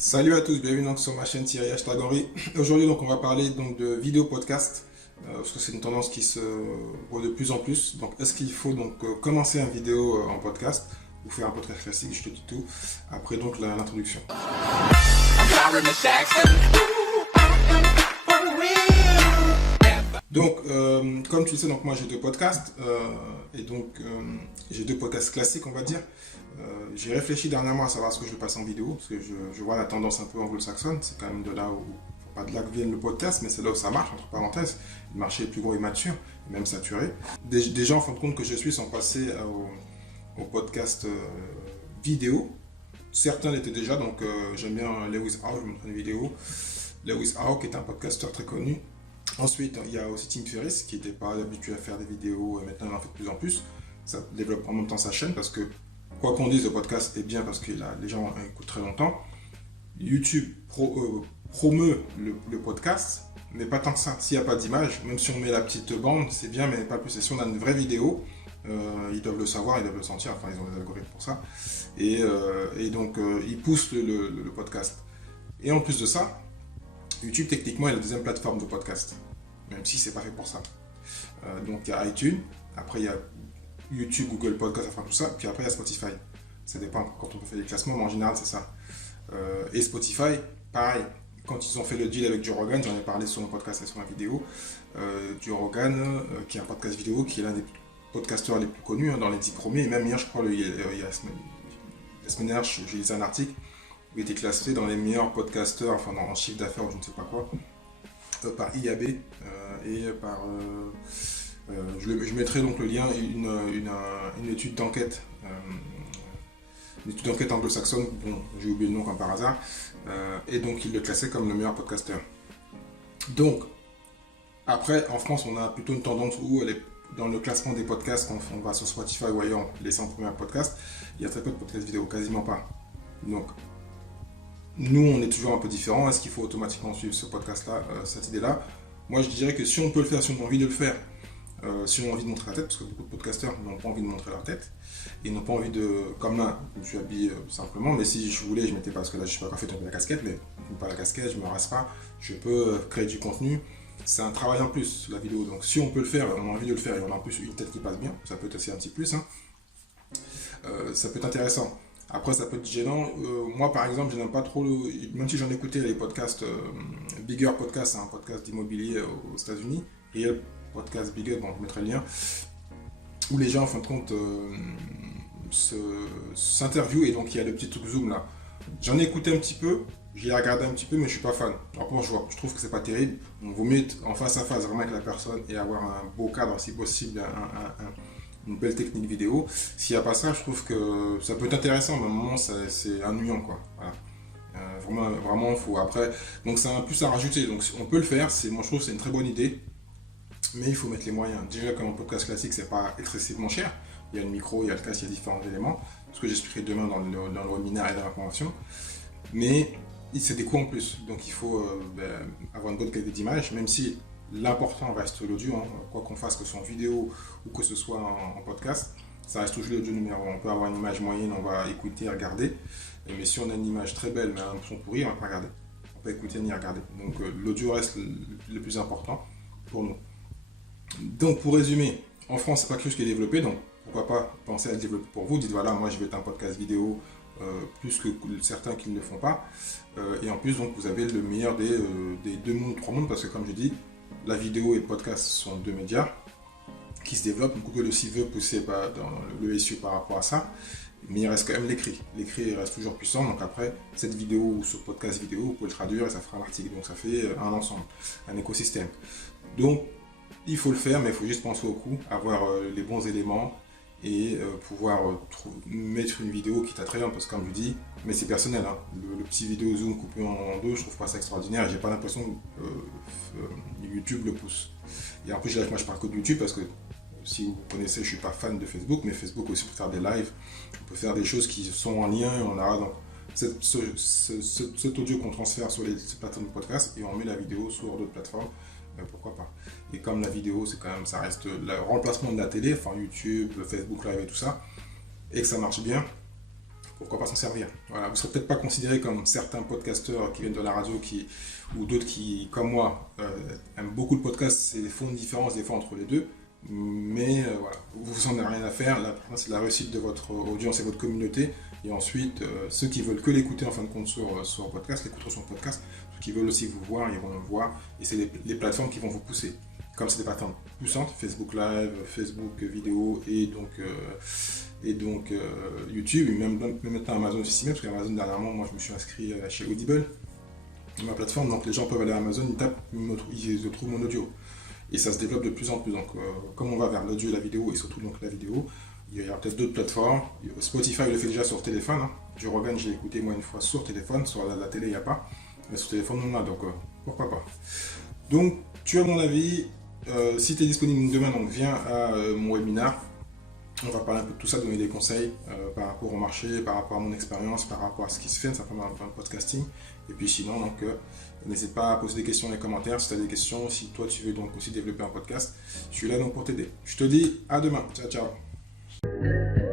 Salut à tous, bienvenue donc sur ma chaîne Thierry Hashtag. Aujourd'hui donc on va parler donc de vidéo podcast parce que c'est une tendance qui se voit de plus en plus. Donc est-ce qu'il faut donc commencer une vidéo en podcast ou faire un podcast classique? Je te dis tout après donc l'introduction. Donc comme tu le sais donc moi j'ai deux podcasts et donc j'ai deux podcasts classiques on va dire. J'ai réfléchi dernièrement à savoir ce que je vais passer en vidéo, parce que je vois la tendance un peu anglo-saxonne, c'est quand même de là où, pas de là que vienne le podcast, mais c'est là où ça marche, entre parenthèses. Le marché est plus gros et mature, et même saturé. Des gens, en fin de compte, que je suis sont passés au podcast vidéo. Certains l'étaient déjà, donc j'aime bien Lewis Howes, je vous montre une vidéo. Lewis Howes, qui est un podcasteur très connu. Ensuite, il y a aussi Tim Ferriss, qui n'était pas habitué à faire des vidéos, et maintenant il en fait de plus en plus. Ça développe en même temps sa chaîne, parce que quoi qu'on dise, le podcast est bien parce que les gens écoutent très longtemps. YouTube promeut le podcast, mais pas tant que ça. S'il n'y a pas d'image, même si on met la petite bande, c'est bien, mais pas plus. Et si on a une vraie vidéo, ils doivent le savoir, ils doivent le sentir. Enfin, ils ont des algorithmes pour ça. Et donc, ils poussent le podcast. Et en plus de ça, YouTube, techniquement, est la deuxième plateforme de podcast. Même si c'est pas fait pour ça. Donc, il y a iTunes. Après, il y a YouTube, Google Podcast, enfin tout ça, puis après il y a Spotify. Ça dépend quand on peut faire des classements, mais en général c'est ça. Et Spotify, pareil, quand ils ont fait le deal avec Joe Rogan, j'en ai parlé sur mon podcast et sur ma vidéo, Joe Rogan, qui est un podcast vidéo, qui est l'un des podcasteurs les plus connus dans les 10 premiers, et même hier je crois, la semaine dernière, j'ai lu un article où il était classé dans les meilleurs podcasteurs, enfin en chiffre d'affaires ou je ne sais pas quoi, par IAB et par... je mettrai donc le lien, une étude d'enquête, anglo-saxonne, dont j'ai oublié le nom comme par hasard, et donc il le classait comme le meilleur podcasteur. Donc, après, en France, on a plutôt une tendance où dans le classement des podcasts, quand on va sur Spotify ou ailleurs, les 100 premiers podcasts, il y a très peu de podcasts vidéo, quasiment pas. Donc, nous, on est toujours un peu différents. Est-ce qu'il faut automatiquement suivre ce podcast-là, cette idée-là? Moi, je dirais que si on peut le faire, si on a envie de le faire, si on a envie de montrer la tête, parce que beaucoup de podcasteurs n'ont pas envie de montrer leur tête, et n'ont pas envie de, comme là, je me suis habillé simplement, mais si je voulais, je mettais pas, parce que là je suis pas coiffé, tomber la casquette, mais je mets pas la casquette, je me rase pas, je peux créer du contenu, c'est un travail en plus, la vidéo, donc si on peut le faire, on a envie de le faire, et on a en plus une tête qui passe bien, ça peut être aussi un petit plus, hein. Ça peut être intéressant. Après, ça peut être gênant. Moi, par exemple, je n'aime pas trop même si j'en écoutais les podcasts, Bigger Podcast, c'est un podcast d'immobilier aux États-Unis, Real Podcast Bigger, bon, je mettrai le lien, où les gens, en fin de compte, s'interviewent et donc il y a le petit truc Zoom là. J'en ai écouté un petit peu, j'ai regardé un petit peu, mais je suis pas fan. Rapport, je trouve que c'est pas terrible. On vous met en face à face vraiment avec la personne et avoir un beau cadre, si possible, une belle technique vidéo. S'il n'y a pas ça, je trouve que ça peut être intéressant, mais à un moment, c'est ennuyant, quoi. Voilà. Vraiment, faut après. Donc, c'est un plus à rajouter. Donc, on peut le faire. Moi, je trouve que c'est une très bonne idée, mais il faut mettre les moyens. Déjà, comme un podcast classique, c'est pas excessivement cher. Il y a le micro, il y a le casque, il y a différents éléments. Ce que j'expliquerai demain dans le webinaire et dans la convention. Mais c'est des coûts en plus. Donc, il faut avoir une bonne qualité d'image, même si l'important reste l'audio, hein. Quoi qu'on fasse, que ce soit en vidéo ou que ce soit en podcast, ça reste toujours l'audio numéro 1. On peut avoir une image moyenne, on va écouter, regarder, mais si on a une image très belle mais un son pourri, on va pas regarder. On peut écouter ni regarder. Donc l'audio reste le plus important pour nous. Donc pour résumer, en France, c'est pas quelque chose qui est développé, donc pourquoi pas penser à le développer pour vous. Dites voilà, moi je vais être un podcast vidéo plus que certains qui ne le font pas. Et en plus, donc vous avez le meilleur des deux mondes, trois mondes, parce que comme je dis, la vidéo et le podcast sont deux médias qui se développent. Google aussi veut pousser dans le SEO par rapport à ça, mais il reste quand même l'écrit. L'écrit reste toujours puissant, donc après, cette vidéo ou ce podcast vidéo, vous pouvez le traduire et ça fera un article. Donc ça fait un ensemble, un écosystème. Donc, il faut le faire, mais il faut juste penser au coût, avoir les bons éléments et pouvoir mettre une vidéo qui t'attraye, parce que comme je dis, mais c'est personnel, hein. Le petit vidéo Zoom coupé en deux, je trouve pas ça extraordinaire et j'ai pas l'impression que YouTube le pousse. Et en plus, moi je parle que de YouTube parce que si vous connaissez, je suis pas fan de Facebook, mais Facebook aussi peut faire des lives, on peut faire des choses qui sont en lien et on aura donc cet audio qu'on transfère sur ces plateformes de podcast et on met la vidéo sur d'autres plateformes. Pourquoi pas. Et comme la vidéo, c'est quand même, ça reste le remplacement de la télé, enfin YouTube, Facebook Live et tout ça, et que ça marche bien, pourquoi pas s'en servir. Voilà, vous ne serez peut-être pas considéré comme certains podcasteurs qui viennent de la radio ou d'autres qui, comme moi, aiment beaucoup le podcast. C'est des fonds de différence des fois entre les deux. Mais voilà, vous n'en avez rien à faire. C'est la réussite de votre audience et votre communauté. Et ensuite, ceux qui veulent que l'écouter en fin de compte sur podcast, l'écouteront sur podcast. Ceux qui veulent aussi vous voir, ils vont le voir. Et c'est les plateformes qui vont vous pousser. Comme c'est des plateformes poussantes, Facebook Live, Facebook vidéo et donc YouTube, et même maintenant Amazon aussi, parce qu'Amazon dernièrement, moi je me suis inscrit chez Audible, ma plateforme, donc les gens peuvent aller à Amazon, ils tapent, ils trouvent mon audio. Et ça se développe de plus en plus. Donc, comme on va vers l'audio et la vidéo, et surtout donc la vidéo, il y aura peut-être d'autres plateformes. Spotify le fait déjà sur téléphone. Hein. Joe Rogan, j'ai écouté moi une fois sur téléphone. Sur la télé, il n'y a pas. Mais sur téléphone, on en a. Donc, pourquoi pas. Donc, tu as mon avis. Si tu es disponible demain, donc viens à mon webinaire. On va parler un peu de tout ça, donner des conseils par rapport au marché, par rapport à mon expérience, par rapport à ce qui se fait, simplement un podcasting. Et puis sinon, donc, n'hésite pas à poser des questions dans les commentaires si tu as des questions, si toi tu veux donc aussi développer un podcast. Je suis là donc pour t'aider. Je te dis à demain. Ciao, ciao.